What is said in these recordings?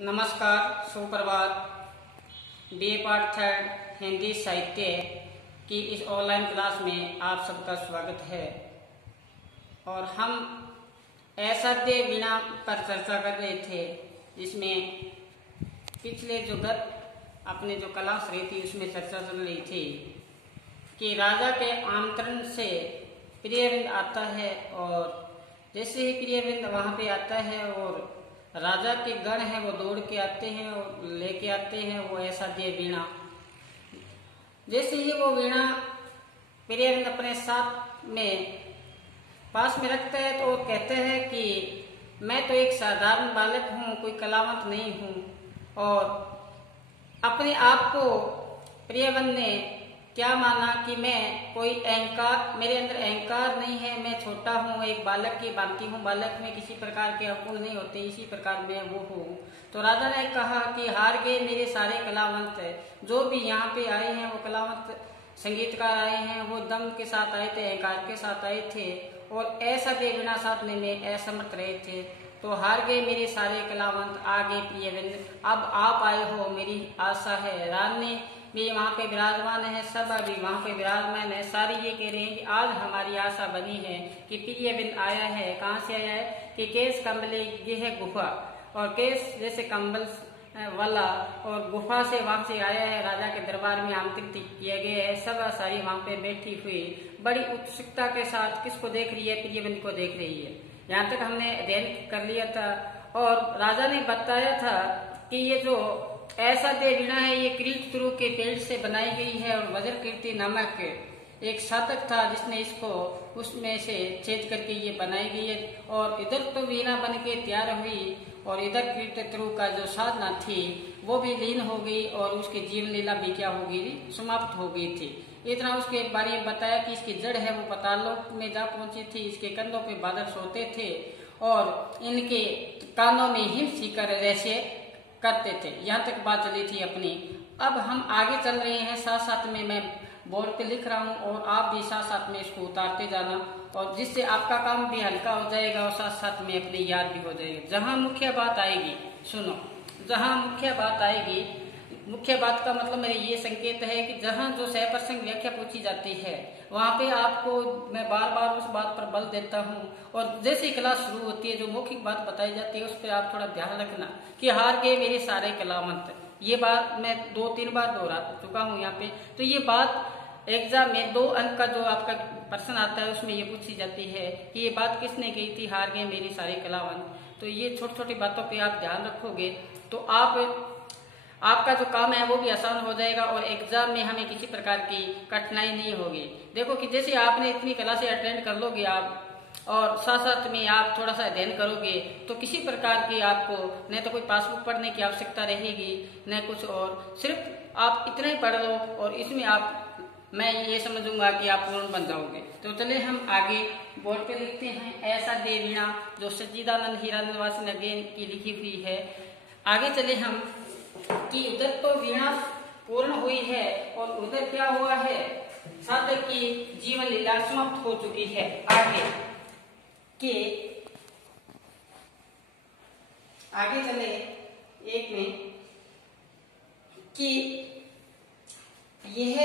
नमस्कार, सुप्रभात। BA part third Hindi साहित्य की इस ऑनलाइन क्लास में आप सबका स्वागत है। और हम असाध्य वीणा पर चर्चा कर रहे थे, जिसमें पिछले जो अपने जो कलाश्रेय थी उसमें चर्चा चल रही थी कि राजा के आमंत्रण से प्रियवृंद आता है, और जैसे ही प्रियवृंद वहाँ पे आता है और राजा के गण हैं वो दौड़ के आते हैं और लेके आते हैं वो असाध्य वीणा। जैसे ही वो वीणा प्रियवृंद अपने साथ में पास में रखते हैं तो वो कहते हैं कि मैं तो एक साधारण बालक हूँ, कोई कलावंत नहीं हूँ। और अपने आप को प्रियवृंद ने क्या माना कि मैं कोई अहंकार, मेरे अंदर अहंकार नहीं है, मैं छोटा हूँ, एक बालक की भांति हूँ, बालक में किसी प्रकार के अवगुण नहीं होते, इसी प्रकार मैं वो हूँ। तो राजा ने कहा कि हार गए मेरे सारे कलावंत, जो भी यहाँ पे आए हैं वो कलावंत संगीतकार आए हैं, वो दम के साथ आए थे, अहंकार के साथ आए थे और असाध्य वीणा साधने में असमर्थ रहे थे। तो हार गए मेरे सारे कलावंत, आगे प्रियवृंद, अब आप आए हो, मेरी आशा है। रानी भी वहाँ पे विराजमान है, सब अभी वहाँ पे विराजमान है, सारी ये कह रहे हैं कि आज हमारी आशा बनी है कि प्रियवृंद आया है। कहाँ से आया है कि केस कंबले ये है गुफा, और केस जैसे कंबल वाला, और गुफा से वहां से आया है, राजा के दरबार में आमंत्रित किए गए हैं। सब सारी वहां पे बैठी हुई बड़ी उत्सुकता के साथ किसको देख रही है, प्रियवृंद को देख रही है। यहाँ तक हमने अध्ययन कर लिया था और राजा ने बताया था कि ये जो असाध्य वीणा है ये कृतत्रु के पेड़ से बनाई गई है, और वज्रकीर्ति नामक एक साधक था जिसने इसको उसमें से छेद करके ये बनाई गई है। और इधर तो वीणा बन के तैयार हुई और इधर कृतत्रु का जो साधना थी वो भी लीन हो गई, और उसकी जीवन लीला भी क्या हो गई, समाप्त हो गई थी। इतना उसके बारे में बताया कि इसकी जड़ है वो पातालोक में जा पहुंची थी, इसके कंधों पे बादल सोते थे और इनके कानों में हिम सीकर ऐसे करते थे। यहाँ तक बात चली थी अपनी। अब हम आगे चल रहे हैं, साथ साथ में मैं बोर्ड पे लिख रहा हूँ और आप भी साथ साथ में इसको उतारते जाना, और जिससे आपका काम भी हल्का हो जाएगा और साथ साथ में अपनी याद भी हो जाएगी। जहाँ मुख्य बात आएगी, सुनो, जहाँ मुख्य बात आएगी, मुख्य बात का मतलब मेरे ये संकेत है कि जहाँ जो सहप्रसंग व्याख्या पूछी जाती है वहाँ पे आपको मैं बार बार उस बात पर बल देता हूँ, और जैसे क्लास शुरू होती है जो मौखिक बात बताई जाती है उस पर आप थोड़ा ध्यान रखना कि हार गए मेरे सारे कलावंत। ये बात मैं 2-3 बार दोहरा चुका हूँ यहाँ पे। तो ये बात एग्जाम में 2 अंक का जो आपका प्रश्न आता है उसमें ये पूछी जाती है कि ये बात किसने कही थी, हार गए मेरे सारे कलावंत। तो ये छोटी छोटी बातों पे आप ध्यान रखोगे तो आपका जो काम है वो भी आसान हो जाएगा और एग्जाम में हमें किसी प्रकार की कठिनाई नहीं होगी। देखो कि जैसे आपने इतनी क्लासें अटेंड कर लोगे आप, और साथ साथ में आप थोड़ा सा अध्ययन करोगे तो किसी प्रकार की आपको न तो कोई पासबुक पढ़ने की आवश्यकता रहेगी न कुछ और, सिर्फ आप इतना ही पढ़ लो और इसमें मैं ये समझूंगा कि आप पूर्ण बन जाओगे। तो चले हम आगे बोर्ड पे लिखते हैं असाध्य वीणा, जो सच्चिदानंद हीरानंद नगेन की लिखी हुई है। आगे चले हम कि उधर तो वीणा पूर्ण हुई है और उधर क्या हुआ है, साधक की जीवन लीला समाप्त हो चुकी है। आगे चले एक में कि यह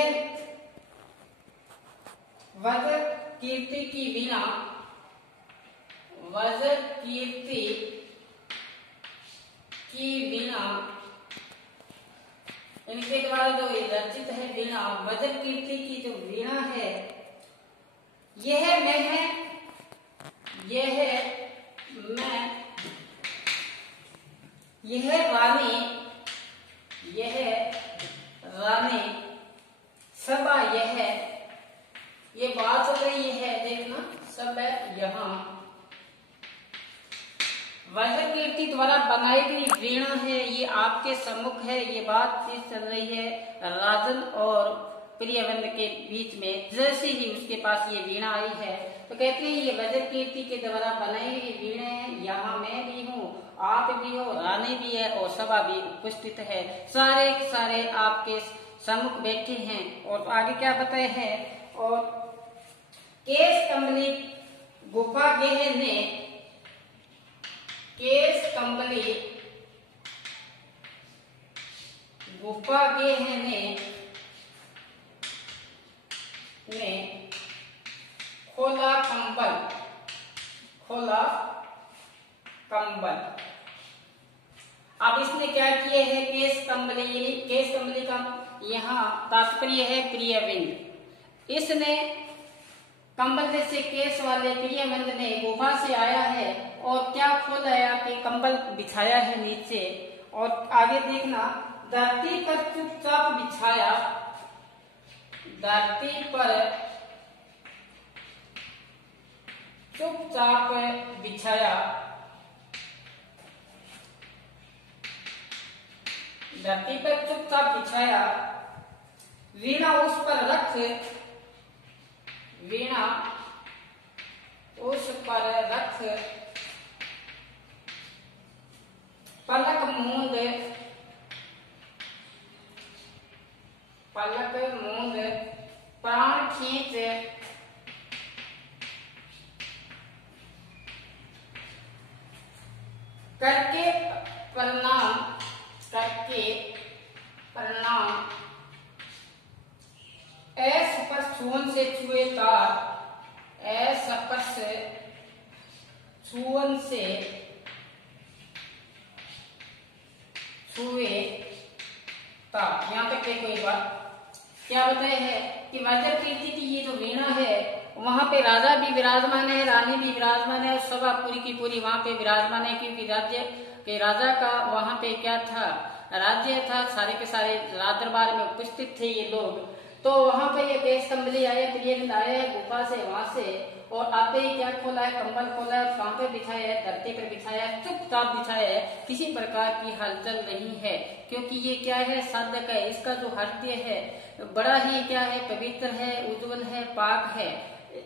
वज्रकीर्ति की वीणा, वज्रकीर्ति की वीणा, इनके द्वारा जो रचित है वीणा, वज्रकीर्ति की जो वीणा है, यह रानी सबा, ये बात चल रही है, देखना सब यहाँ वज्रकीर्ति द्वारा बनाई गई वीणा है, ये आपके सम्मुख है। ये बात चल रही है राजन और प्रियवृंद के बीच में। जैसे ही उसके पास ये वीणा आई है तो कहते हैं ये वज्रकीर्ति के द्वारा बनाई हुई वीणा है, यहाँ मैं भी हूँ, आप भी हो, रानी भी है और सभा भी उपस्थित है, सारे आपके सम्मुख बैठे हैं। और आगे क्या बताए है, और केस कंबली गुफा गेह ने केस कंबली गुफा गेह ने खोला कंबल। अब इसने क्या किए है, केस कंबली का यहाँ तात्पर्य है क्रियाविंद। इसने कंबल जैसे केस वाले क्रियाविंद ने गुफा से आया है और क्या खोलाया कि कंबल बिछाया है नीचे। और आगे देखना, धरती पर चुपचाप बिछाया, धरती पर चुपचाप बिछाया, धरती पर चुपचाप बिछाया, वीणा उस पर रख, वीणा उस पर रख, पलक मूंद, प्राण खींच, करके प्रणाम, अस्पर्श छुअन से छुए तार, अस्पर्श छुअन से छुए तार। यहाँ तक देखो एक बार क्या बताया है कि मर्जर कीर्ति की ये जो वीणा है, वहां पे राजा भी विराजमान है, रानी भी विराजमान है, सभा पूरी की पूरी वहां पे विराजमान है। क्योंकि राज्य के राजा का वहां पे क्या था, राज्य था, सारे के सारे राज दरबार में उपस्थित थे ये लोग। तो वहां पे ये केस कंबली आए, प्रियविंद आए गुफा से, वहां से, और आते ही क्या खोला है, कंबल खोला है। कहाँ पे बिछाया है, धरती पर बिछाया है, चुपचाप बिछाया है, किसी प्रकार की हलचल नहीं है। क्योंकि ये क्या है, साधक है, इसका जो हृदय है बड़ा ही क्या है, पवित्र है, उज्जवल है, पाक है,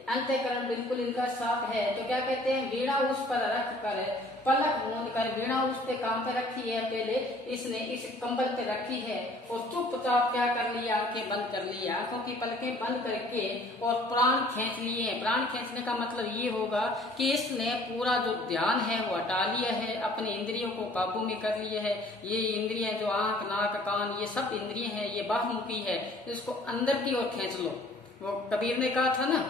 अंतःकरण बिल्कुल इनका साफ है। तो क्या कहते हैं, वीणा उस पर रख कर, पलक मूंद कर, वीणा उस पे काम पे रखी है, पहले इसने इस कंबल पे रखी है, और चुपचाप क्या कर लिया, आंखें बंद कर लिया, आंखों की पलकें बंद करके और प्राण खींच लिए हैं। प्राण खींचने का मतलब ये होगा कि इसने पूरा जो ध्यान है वो हटा लिया है, अपने इंद्रियों को काबू में कर लिया है। ये इंद्रियां जो आंख, नाक, कान, ये सब इंद्रियां हैं, ये बाहुमुखी है, इसको अंदर की ओर खींच लो। वो कबीर ने कहा था ना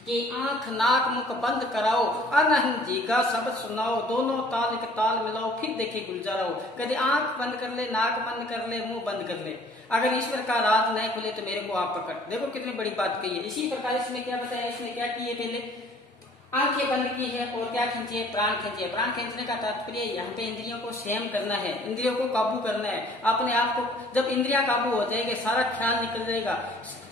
कि आंख नाक मुख बंद कराओ, अनहन जी का शब्द सुनाओ, दोनों ताल के ताल मिलाओ, फिर देखे गुलजारा हो। कभी आंख बंद कर ले, नाक बंद कर ले, मुंह बंद कर ले, अगर ईश्वर का राज नहीं खुले तो मेरे को आप पकड़। देखो कितनी बड़ी बात कही है। इसी प्रकार इसमें क्या बताया, इसने क्या किए, पहले आंखें बंद की है और क्या खींची है, प्राण खींची है। प्राण खींचने का तात्पर्य यहाँ पे इंद्रियों को संयम करना है, इंद्रियों को काबू करना है, अपने आप को। जब इंद्रिया काबू हो जाएगी, सारा ख्याल निकल जाएगा,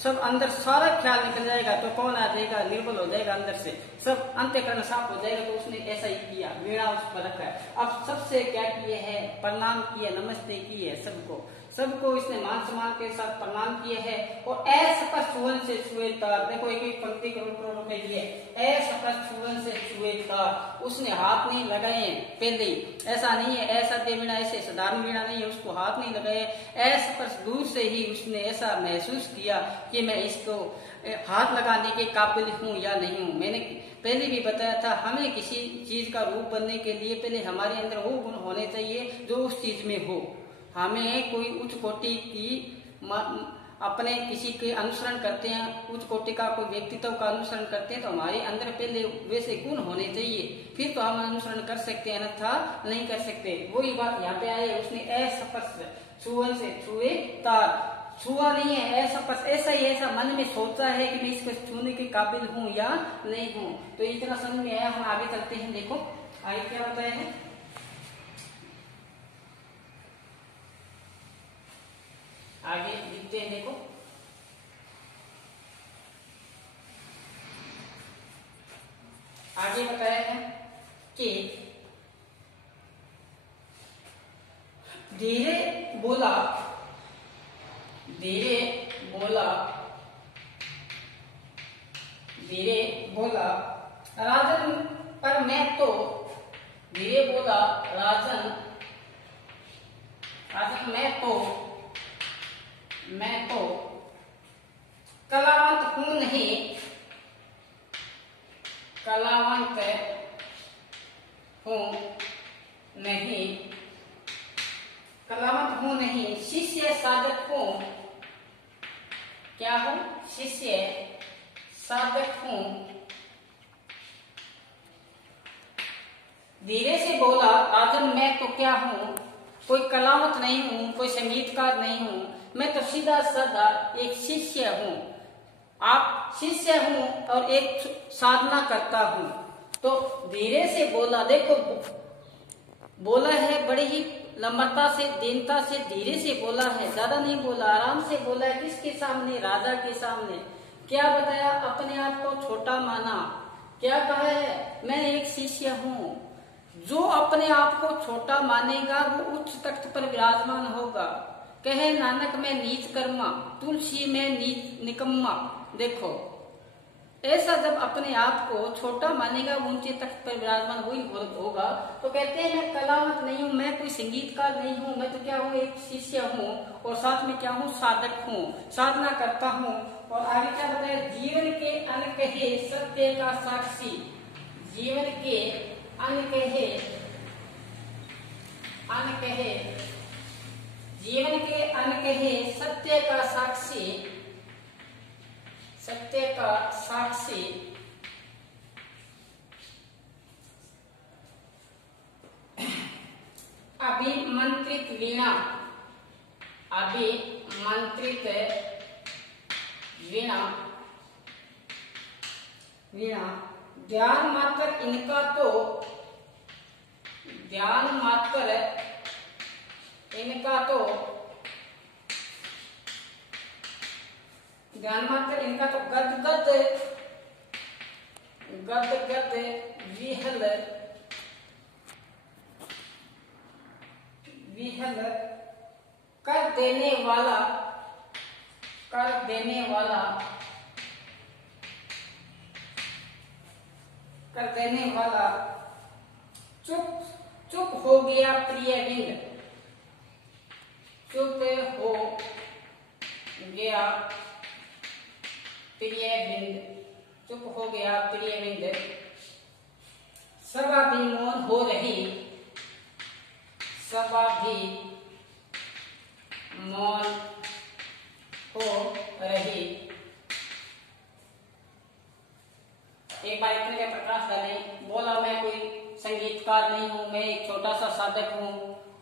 सब अंदर सारा ख्याल निकल जाएगा, तो कौन आ जाएगा, निर्बल हो जाएगा अंदर से, सब अंतःकरण साफ हो जाएगा। तो उसने ऐसा ही किया, वीणा उस पर रखा है। अब सबसे क्या किए है, प्रणाम किए, नमस्ते किए, सबको इसने मान सम्मान के साथ प्रणाम किए है। और ऐसा छुअन से छुए तार, देखो एक एक पंक्ति करोड़ रुपए दिए, ऐसा छुअन से छुए तार, उसने हाथ नहीं लगाए पहले, ऐसा नहीं है ऐसा दे वीणा, ऐसे साधारण वीणा नहीं है, उसको हाथ नहीं लगाए, ऐसा दूर से ही उसने ऐसा महसूस किया कि मैं इसको हाथ लगाने के काबिल हूँ या नहीं हूँ। मैंने पहले भी बताया था, हमें किसी चीज का रूप बनने के लिए पहले हमारे अंदर वो गुण होने चाहिए जो उस चीज में हो। हमें कोई उच्च कोटि की अपने किसी के अनुसरण करते हैं, उच्च कोटि का कोई व्यक्तित्व का अनुसरण करते हैं, तो हमारे अंदर पहले वैसे गुण होने चाहिए, फिर तो हम अनुसरण कर सकते हैं, अन्यथा नहीं कर सकते। वही बात यहाँ पे आए, उसने अस्पर्श छुअन से छुए तार, छुआ नहीं है, अस्पर्श ऐसा ही ऐसा मन में सोचा है कि मैं इसको छूने के काबिल हूँ या नहीं हूँ। तो इतना समझ में आया। हम आगे चलते हैं, देखो आगे क्या बताया है, आगे लिखते हैं, देखो आगे बताया है कि धीरे बोला राजन, पर मैं तो, धीरे बोला राजन मैं तो कलावंत हूं नहीं, कलावंत हूं नहीं शिष्य साधक हूं, क्या हूं? शिष्य साधक हूं। धीरे से बोला राजन, मैं तो क्या हूं, कोई कलावत नहीं हूं, कोई संगीतकार नहीं हूं, मैं तो सीधा साधा एक शिष्य हूं। आप शिष्य हूं और एक साधना करता हूं। तो धीरे से बोला, देखो बोला है बड़ी ही नम्रता से, दीनता से, धीरे से बोला है, ज्यादा नहीं बोला, आराम से बोला है। किसके सामने? राजा के सामने। क्या बताया? अपने आप को छोटा माना। क्या कहा है? मैं एक शिष्य हूं। जो अपने आप को छोटा मानेगा वो उच्च तख्त पर विराजमान होगा। कहे नानक, मैं नीच कर्मा, तुलसी में नीच निकम्मा। देखो, ऐसा जब अपने आप को छोटा मानेगा वो ऊंचे तख्त पर विराजमान वही होगा। तो कहते हैं मैं कलावत नहीं हूं, मैं कोई संगीतकार नहीं हूं, मैं तो क्या हूं? एक शिष्य हूं और साथ में क्या हूं? साधक हूं, साधना करता हूं। और आगे क्या बताया? जीवन के अनकहे सत्य का साक्षी। जीवन के अनकहे जीवन के अनकहे सत्य का साक्षी, सत्य का साक्षी। अभिमंत्रित वीणा, अभिमंत्रित वीणा, वीणा। ध्यान मात्र इनका तो, ध्यान मात्र इनका तो, ध्यान मात्र इनका तो गद गद, गद गद विहल, विहल कर देने वाला, कर देने वाला, कर देने वाला। चुप चुप हो गया प्रिय बिंद, चुप हो गया प्रिय बिंद, चुप हो गया प्रिय बिंद। सभा भी मौन हो रही, सभा भी मौन हो रही। एक बार इतने में प्रकाश डाले, बोला मैं कोई संगीतकार नहीं हूं, मैं एक छोटा सा साधक हूं।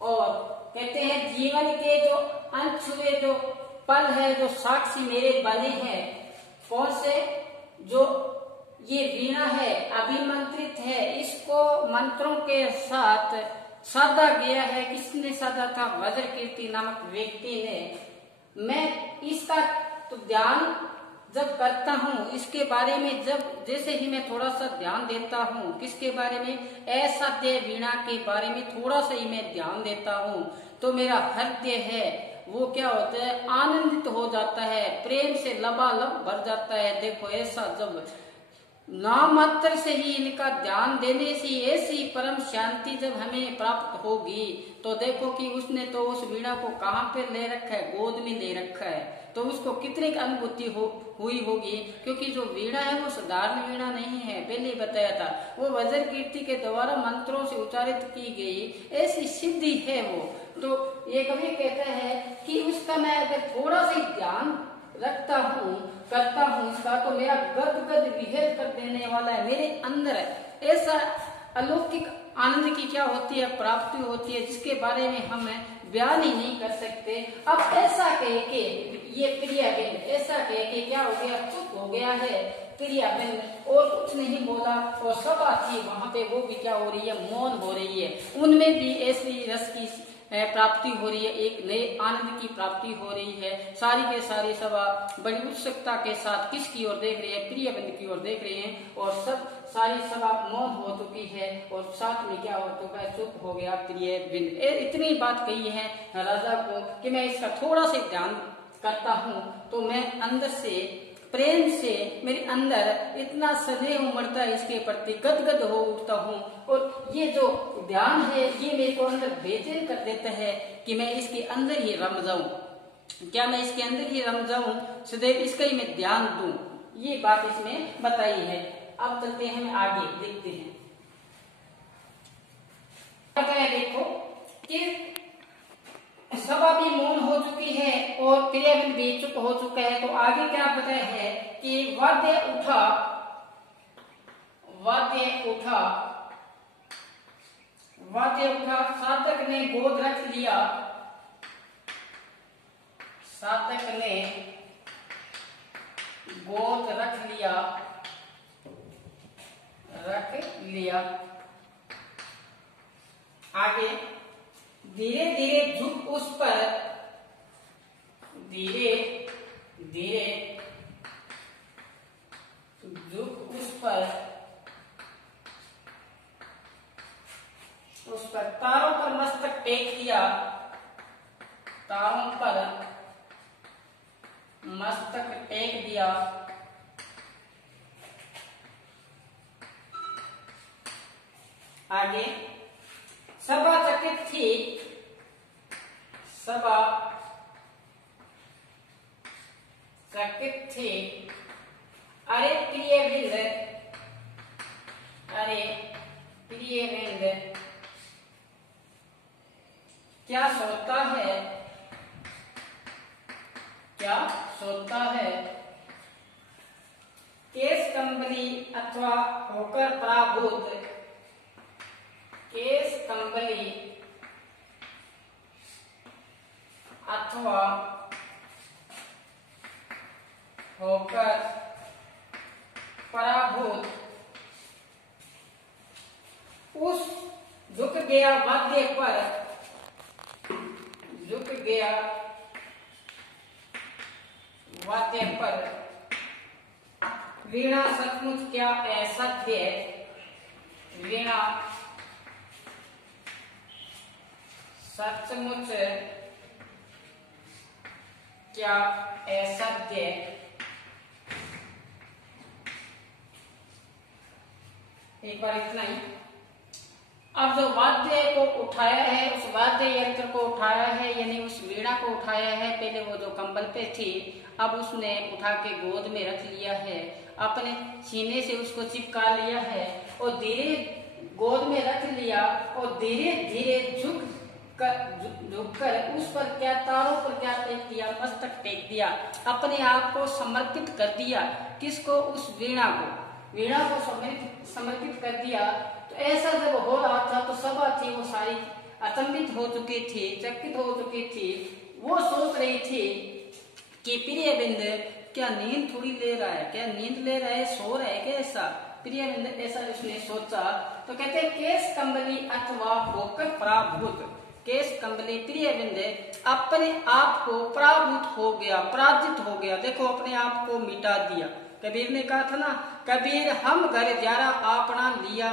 और कहते हैं जीवन के जो अनछुए जो पल है, जो साक्षी मेरे बने हैं, कौन से? जो ये वीणा है, अभिमंत्रित है, इसको मंत्रों के साथ साधा गया है। किसने साधा था? वज्रकीर्ति नामक व्यक्ति ने। मैं इसका तो ध्यान जब करता हूँ, इसके बारे में जब जैसे ही मैं थोड़ा सा ध्यान देता हूँ, किसके बारे में? असाध्य वीणा के बारे में थोड़ा सा ही मैं ध्यान देता हूँ, तो मेरा हृदय है वो क्या होता है? आनंदित हो जाता है, प्रेम से लबालब भर जाता है। देखो, ऐसा जब नाम मात्र से ही इनका ध्यान देने से ऐसी परम शांति जब हमें प्राप्त होगी, तो देखो कि उसने तो उस वीणा को कहाँ पे ले रखा है? गोद में ले रखा है। तो उसको कितनी अनुभूति हुई होगी, क्योंकि जो वीणा है वो साधारण वीणा नहीं है, पहले बताया था। वो वज्र कीर्ति के द्वारा मंत्रों से उच्चारित की गई ऐसी सिद्धि है वो। तो ये कवि कहता है कि उसका मैं अगर थोड़ा सा ध्यान रखता हूँ, करता हूँ इसका, तो मेरा गद गद विहेल कर देने वाला है। मेरे अंदर ऐसा अलौकिक आनंद की क्या होती है? प्राप्ति होती है, जिसके बारे में हम बयान ही नहीं कर सकते। अब ऐसा कह के ये प्रियबिंद, ऐसा कह के क्या हो गया? चुप हो गया है प्रियबिंद, और कुछ नहीं बोला। और सभा थी वहां पे, वो भी क्या हो रही है? मौन हो रही है। उनमें भी ऐसी रस की प्राप्ति हो रही है, एक नए आनंद की प्राप्ति हो रही है। सारी के सारी सभा बड़ी उत्सुकता के साथ किसकी ओर देख रही है? प्रियबिंद की ओर देख रही है। और सब सारी सभा मौन हो चुकी है, और साथ में क्या हो चुका है? चुप हो गया प्रियबिंद। इतनी बात कही है राजा को कि मैं इसका थोड़ा सा ध्यान करता हूँ, तो मैं अंदर से प्रेम से मेरे अंदर इतना स्नेह उमड़ता है, इसके प्रति गदगद हो उठता हूँ। और ये जो ध्यान है ये मेरे को अंदर बेचैन कर देता है कि मैं इसके अंदर ही रम जाऊं। क्या मैं इसके अंदर ही रम जाऊं? सदैव इसका ही मैं ध्यान दूं। ये बात इसमें बताई है। अब चलते हैं आगे, देखते हैं। देखो कि सभा भी मौन हो प्रिय बिंद भी चुप हो चुका है। तो आगे क्या बताया है कि वाद्य उठा, वाद्य उठा, वाद्य उठा, साधक ने गोद रख लिया, साधक ने गोद रख लिया, रख लिया। आगे धीरे धीरे झुक उस पर, धीरे धीरे झुक उस पर, उस पर तारों पर मस्तक टेक दिया, तारों पर मस्तक टेक दिया। आगे सभा चकित थी, सभा चकित थी, अरे प्रिय बिंद, अरे प्रिय बिंद क्या सोता है, क्या सोता है। केस कंबली अथवा होकर पराभूत, केस कंबली अथवा होकर पराभूत, उस झुक गया वाद्य पर, झुक गया वाद्य पर। वीणा सचमुच क्या असत्य, वीणा सचमुच क्या असत्य। एक बार इतना ही। अब जो वाद्य को उठाया है, उस वाद्य यंत्र को उठाया है, यानी उस वीणा को उठाया है। पहले वो जो कंबल पे थी, अब उसने उठा के गोद में रख लिया है, अपने सीने से उसको चिपका लिया है और धीरे गोद में रख लिया और धीरे धीरे झुककर उस पर क्या, तारों पर क्या टेक दिया, मस्तक टेक दिया, अपने आप को समर्पित कर दिया। किसको? उस वीणा को, वीणा को समर्पित कर दिया। तो ऐसा जब हो रहा था तो सभा थी वो सारी अचंभित हो चुकी थी, चकित हो चुकी थी। वो सोच रही थी कि प्रिय बिंद क्या नींद थोड़ी ले रहा है, क्या नींद ले रहा है, सो रहा है क्या ऐसा। प्रिय बिंद ऐसा उसने सोचा। तो कहते हैं केस कंबली अथवा होकर पराभूत, केस कंबली प्रिय बिंद अपने आप को पराभूत हो गया, पराजित हो गया। देखो अपने आप को मिटा दिया। कबीर ने कहा था ना, कबीर हम घर जारा आपना लिया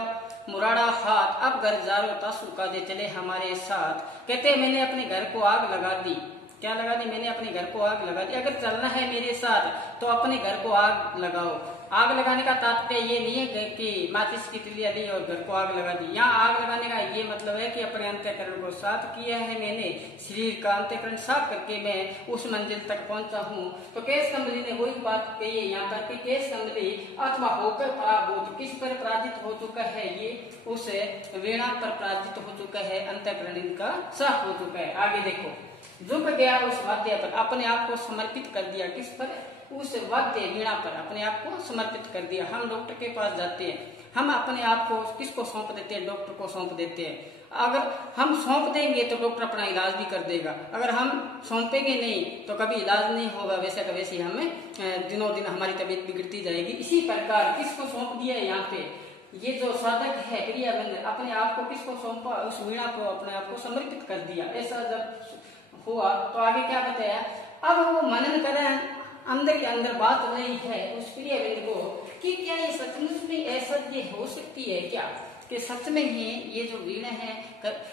मुराड़ा हाथ, अब घर जारो तासु का दे चले हमारे साथ। कहते मैंने अपने घर को आग लगा दी। क्या लगा दी? मैंने अपने घर को आग लगा दी। अगर चलना है मेरे साथ तो अपने घर को आग लगाओ। आग लगाने का तात्पर्य ये नहीं है कि माचिस की तिलिया ली और घर को आग लगा दी। यहाँ आग लगाने का ये मतलब है कि अपने अंतःकरण को साफ किया है मैंने, शरीर का अंतःकरण साफ करके मैं उस मंजिल तक पहुंचा हूँ। तो केस कंबली ने वही बात कही है यहाँ पर कि केस कंबली अथवा होकर पराभूत, किस पर पराजित हो चुका है? ये उस वीणा पर पराजित हो चुका है, अंतःकरण इनका साफ हो चुका है। आगे देखो, झुक गया उस वाद्य पर, अपने आप को समर्पित कर दिया। किस पर? उस वाद्य वीणा पर अपने आप को समर्पित कर दिया। हम डॉक्टर के पास जाते हैं, हम अपने आप को किसको सौंप देते हैं? डॉक्टर को सौंप देते हैं। अगर हम सौंप देंगे तो डॉक्टर अपना इलाज भी कर देगा, अगर हम सौंपेंगे नहीं तो कभी इलाज नहीं होगा। वैसे का वैसे हमें दिनों दिन हमारी तबीयत बिगड़ती जाएगी। इसी प्रकार किसको सौंप दिया है यहाँ पे? ये जो साधक है क्रियाबंध, अपने आप को किसको सौंपा? उस वीणा को, अपने आप को समर्पित कर दिया। ऐसा जब हुआ तो आगे क्या बताया? अब वो मनन करें, अंदर के अंदर बात रही है उस प्रियबिंद को कि क्या ये सचमुच में ऐसा ये हो सकती है क्या कि सच में ही ये जो वीणा है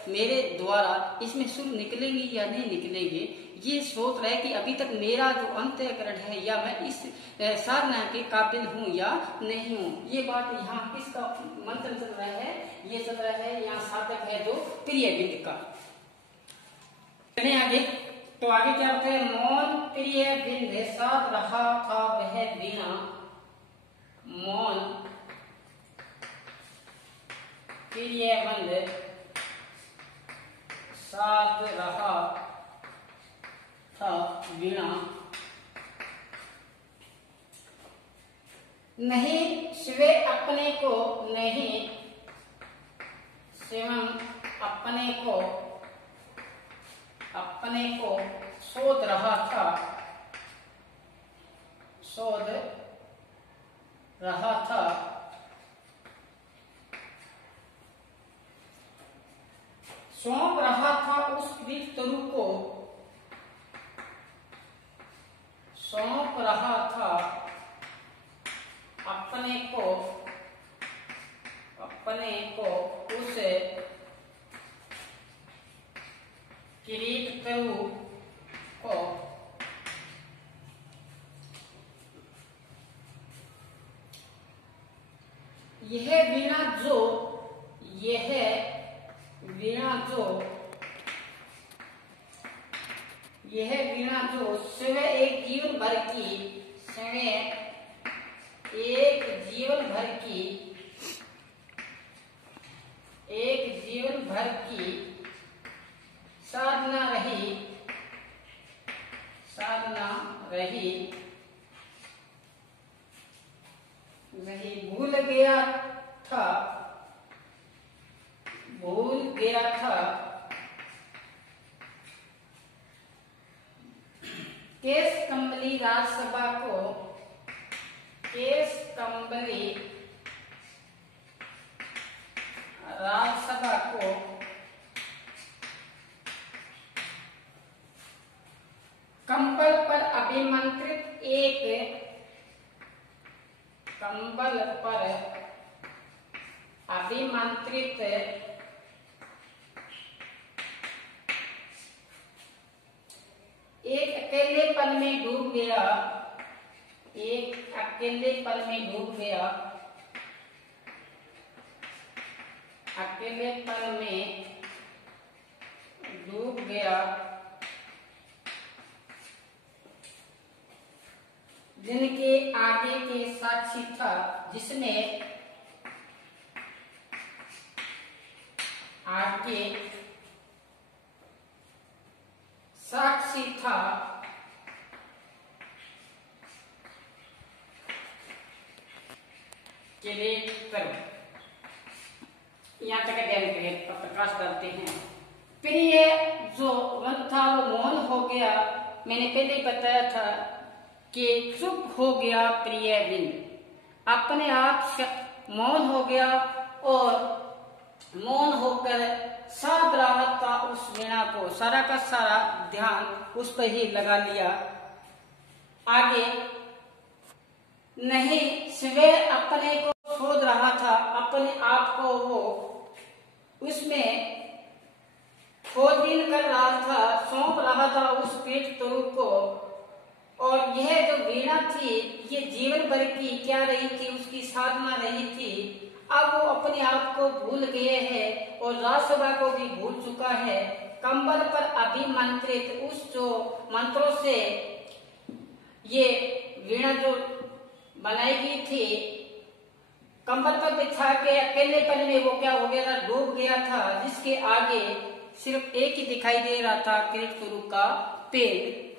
मेरे द्वारा इसमें सुर निकलेंगी या नहीं निकलेंगे। ये सोच रहा है कि अभी तक मेरा जो अंतःकरण है या मैं इस साधना के काबिल हूँ या नहीं हूँ। ये बात यहाँ किसका मंथन चल रहा है? ये चल रहा है यहाँ साधक है जो प्रियबिंद का। आगे तो आगे क्या होता है? मौन प्रिय बिंद साथ रहा था वह वीणा, मौन प्रिय बिंद साथ रहा था वीणा। नहीं स्वे अपने को, नहीं स्वयं अपने को शोध रहा था, सौंप रहा था उस पीठ तरु को, सौंप रहा था अपने को उस किरीट तरु को। यह वीणा जो स्वयं एक जीवन भर की साधना रही भूल गया था केस कंबली राजसभा को कंबल पर अभिमंत्रित एक अकेलेपन में डूब गया जिनके आगे के साक्षी था, जिसने आगे साक्षी था यहाँ तक अध्ययन के प्रकाश करते हैं। फिर ये जो ग्रंथ था वो मौन हो गया। मैंने पहले ही बताया था कि चुप हो गया प्रिय बिन, अपने आप मौन हो गया और मौन होकर साध रहा था उस वीणा को, सारा का सारा ध्यान उस पर ही लगा लिया। आगे नहीं स्वयं अपने को शोध रहा था, अपने आप को वो उसमें खोजबीन कर रहा था, सौंप रहा था उस पीठ तरु को। और यह जो वीणा थी ये जीवन भर की क्या रही थी, उसकी साधना रही थी। अब वो अपने आप को भूल गए हैं और राजसभा को भी भूल चुका है। कंबल पर अभिमंत्रित उस जो मंत्रों से ये वीणा जो बनाई गई थी, कंबल पर बिछा के अकेलेपन में वो क्या हो गया था, डूब गया था, जिसके आगे सिर्फ एक ही दिखाई दे रहा था, किरीट तरु का पेड़।